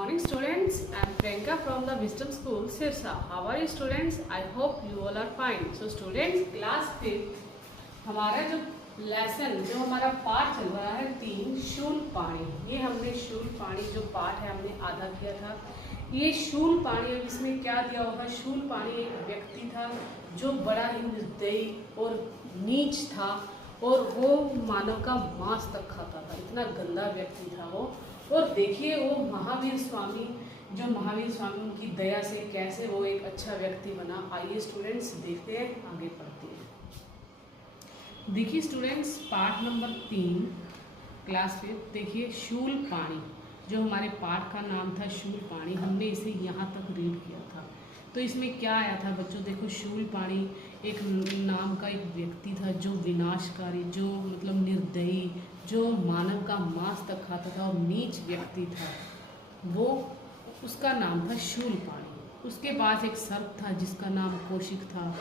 morning students, I am Priyanka from the Wisdom School, Sirsa. How are you students? I hope you all are fine. So students, class 5 हमारा जो lesson जो हमारा पाठ चल रहा है 3 शूल पाणी। ये हमने शूल पाणी जो पाठ है हमने आधा किया था। ये शूल पाणी, इसमें क्या दिया होगा? शूल पाणी एक व्यक्ति था जो बड़ा ही निर्दयी और नीच था और वो मानव का मांस तक खाता था। इतना गंदा व्यक्ति था वो। और देखिए वो महावीर स्वामी उनकी दया से कैसे वो एक अच्छा व्यक्ति बना। आइए स्टूडेंट्स देखते हैं, आगे पढ़ते हैं। देखिए स्टूडेंट्स, पाठ नंबर 3 क्लास 5 देखिए शूल पाणी। जो हमारे पाठ का नाम था शूल पाणी, हमने इसे यहाँ तक रीड किया था। तो इसमें क्या आया था बच्चों? देखो शूल पाणी एक नाम का एक व्यक्ति था जो विनाशकारी, जो मतलब निर्दयी, जो मानव का मांस तक खाता था और नीच व्यक्ति था। वो उसका नाम था शूल पाणी। उसके पास एक सर्प था जिसका नाम कौशिक था।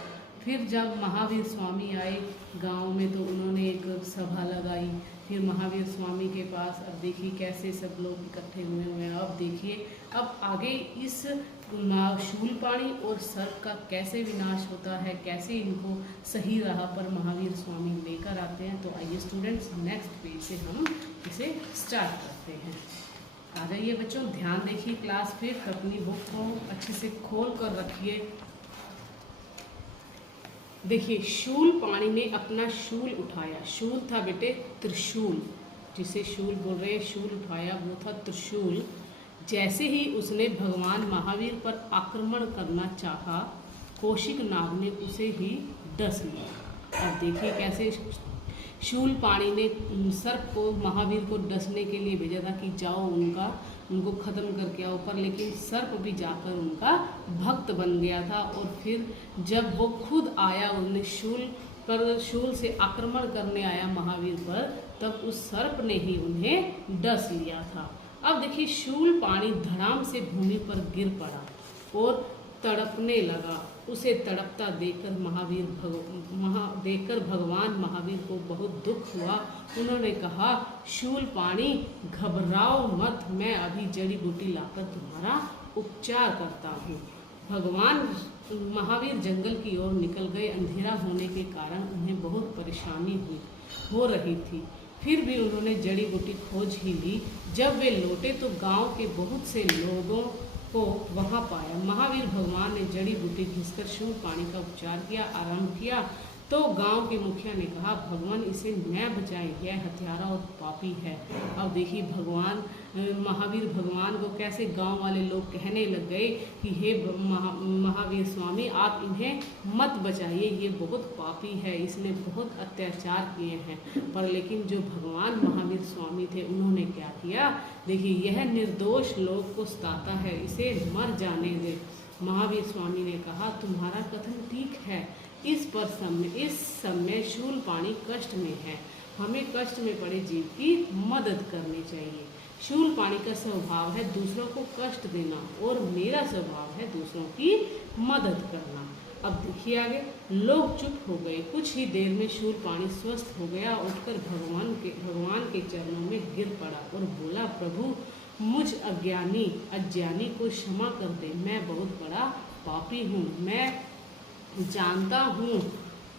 फिर जब महावीर स्वामी आए गांव में तो उन्होंने एक सभा लगाई। फिर महावीर स्वामी के पास अब देखिए कैसे सब लोग इकट्ठे हुए हैं। अब देखिए अब आगे इस शूल पाणी और सर्प का कैसे विनाश होता है, कैसे इनको सही राह पर महावीर स्वामी लेकर आते हैं। तो आइए स्टूडेंट्स नेक्स्ट पेज से हम इसे स्टार्ट करते हैं। आ जाइए बच्चों, ध्यान देखिए क्लास 5 अपनी बुक को अच्छे से खोल कर रखिए। देखिए शूल पाणी ने अपना शूल उठाया। शूल था बेटे त्रिशूल, जिसे शूल बोल रहे हैं। शूल उठाया वो था त्रिशूल। जैसे ही उसने भगवान महावीर पर आक्रमण करना चाहा, कौशिक नाग ने उसे ही डस लिया। अब देखिए कैसे शूल पाणी ने सर्प को महावीर को डसने के लिए भेजा था कि जाओ उनको ख़त्म करके आओ, पर लेकिन सर्प भी जाकर उनका भक्त बन गया था। और फिर जब वो खुद आया, उन्हें शूल से आक्रमण करने आया महावीर पर, तब उस सर्प ने ही उन्हें डस लिया था। अब देखिए शूल पाणी धड़ाम से भूमि पर गिर पड़ा और तड़पने लगा। उसे तड़पता देखकर भगवान महावीर को बहुत दुख हुआ। उन्होंने कहा, शूल पाणी घबराओ मत, मैं अभी जड़ी बूटी लाकर तुम्हारा उपचार करता हूँ। भगवान महावीर जंगल की ओर निकल गए। अंधेरा होने के कारण उन्हें बहुत परेशानी हो रही थी, फिर भी उन्होंने जड़ी बूटी खोज ही ली। जब वे लौटे तो गांव के बहुत से लोगों को वहां पाया। महावीर भगवान ने जड़ी बूटी घिसकर शूल पाणी का उपचार किया, आरंभ किया। तो गांव के मुखिया ने कहा, भगवान इसे न बचाएं, यह हत्यारा और पापी है। अब देखिए महावीर भगवान को कैसे गांव वाले लोग कहने लग गए कि हे महावीर स्वामी, आप इन्हें मत बचाइए, ये बहुत पापी है, इसने बहुत अत्याचार किए हैं। पर लेकिन जो भगवान महावीर स्वामी थे उन्होंने क्या किया? देखिए यह निर्दोष लोग को सताता है, इसे मर जाने दे। महावीर स्वामी ने कहा, तुम्हारा कथन ठीक है, इस समय शूल पाणी कष्ट में है, हमें कष्ट में पड़े जीव की मदद करनी चाहिए। शूल पाणी का स्वभाव है दूसरों को कष्ट देना और मेरा स्वभाव है दूसरों की मदद करना। अब देखिए आगे, लोग चुप हो गए। कुछ ही देर में शूल पाणी स्वस्थ हो गया, उठकर भगवान के चरणों में गिर पड़ा और बोला, प्रभु मुझ अज्ञानी को क्षमा कर दे, मैं बहुत बड़ा पापी हूँ। मैं जानता हूँ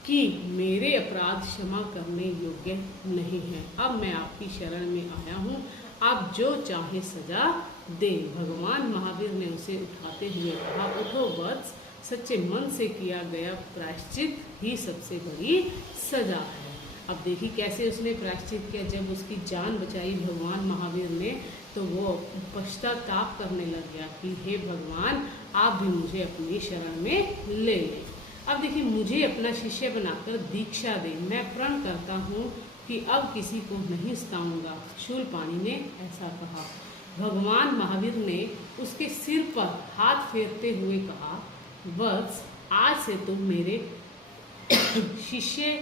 कि मेरे अपराध क्षमा करने योग्य नहीं हैं। अब मैं आपकी शरण में आया हूँ, आप जो चाहे सजा दे। भगवान महावीर ने उसे उठाते हुए कहा, उठो वत्स, सच्चे मन से किया गया प्रायश्चित ही सबसे बड़ी सजा है। अब देखिए कैसे उसने प्रायश्चित किया। जब उसकी जान बचाई भगवान महावीर ने, तो वो पश्चाताप करने लग गया कि हे भगवान, आप भी मुझे अपनी शरण में ले लें। अब देखिए, मुझे अपना शिष्य बनाकर दीक्षा दें, मैं प्रण करता हूँ कि अब किसी को नहीं सताऊंगा। शूल पाणी ने ऐसा कहा। भगवान महावीर ने उसके सिर पर हाथ फेरते हुए कहा, वत्स, आज से तुम मेरे शिष्य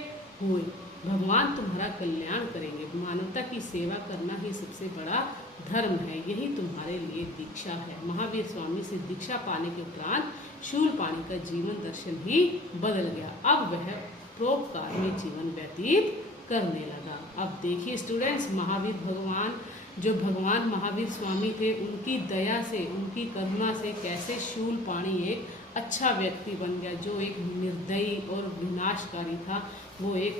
हुए। भगवान तुम्हारा कल्याण करेंगे। मानवता की सेवा करना ही सबसे बड़ा धर्म है, यही तुम्हारे लिए दीक्षा है। महावीर स्वामी से दीक्षा पाने के उपरांत शूल पाणी का जीवन दर्शन ही बदल गया। अब वह परोपकार में जीवन व्यतीत करने लगा। अब देखिए स्टूडेंट्स, महावीर भगवान जो भगवान महावीर स्वामी थे, उनकी दया से, उनकी करुणा से कैसे शूलपाणी एक अच्छा व्यक्ति बन गया, जो एक निर्दयी और विनाशकारी था वो एक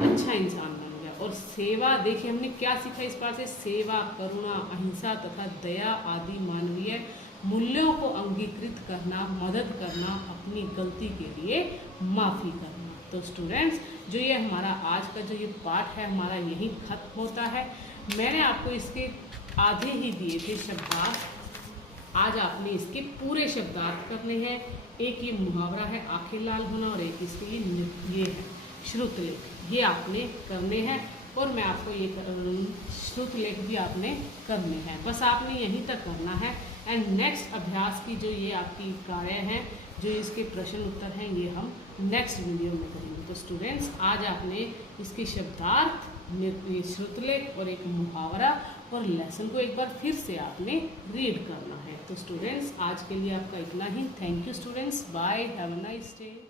अच्छा इंसान बन गया। और सेवा, देखिए हमने क्या सीखा इस बार से, सेवा, करुणा, अहिंसा तथा दया आदि मानवीय मूल्यों को अंगीकृत करना, मदद करना, अपनी गलती के लिए माफ़ी करना। तो स्टूडेंट्स, जो ये हमारा आज का जो ये पाठ है हमारा यहीं खत्म होता है। मैंने आपको इसके आधे ही दिए थे शब्दार्थ, आज आपने इसके पूरे शब्दार्थ करने हैं। एक ये मुहावरा है आंखें लाल होना, और एक इसके ये है श्रुतलेख, ये आपने करने हैं। और मैं आपको ये श्रुतलेख भी आपने करने हैं, बस आपने यहीं तक करना है। एंड नेक्स्ट अभ्यास की जो ये आपकी कार्य हैं, जो इसके प्रश्न उत्तर हैं, ये हम नेक्स्ट वीडियो में करेंगे। तो स्टूडेंट्स, आज आपने इसके शब्दार्थ, श्रुतलेख और एक मुहावरा और लेसन को एक बार फिर से आपने रीड करना है। तो स्टूडेंट्स, आज के लिए आपका इतना ही। Thank you students, bye, have a nice day.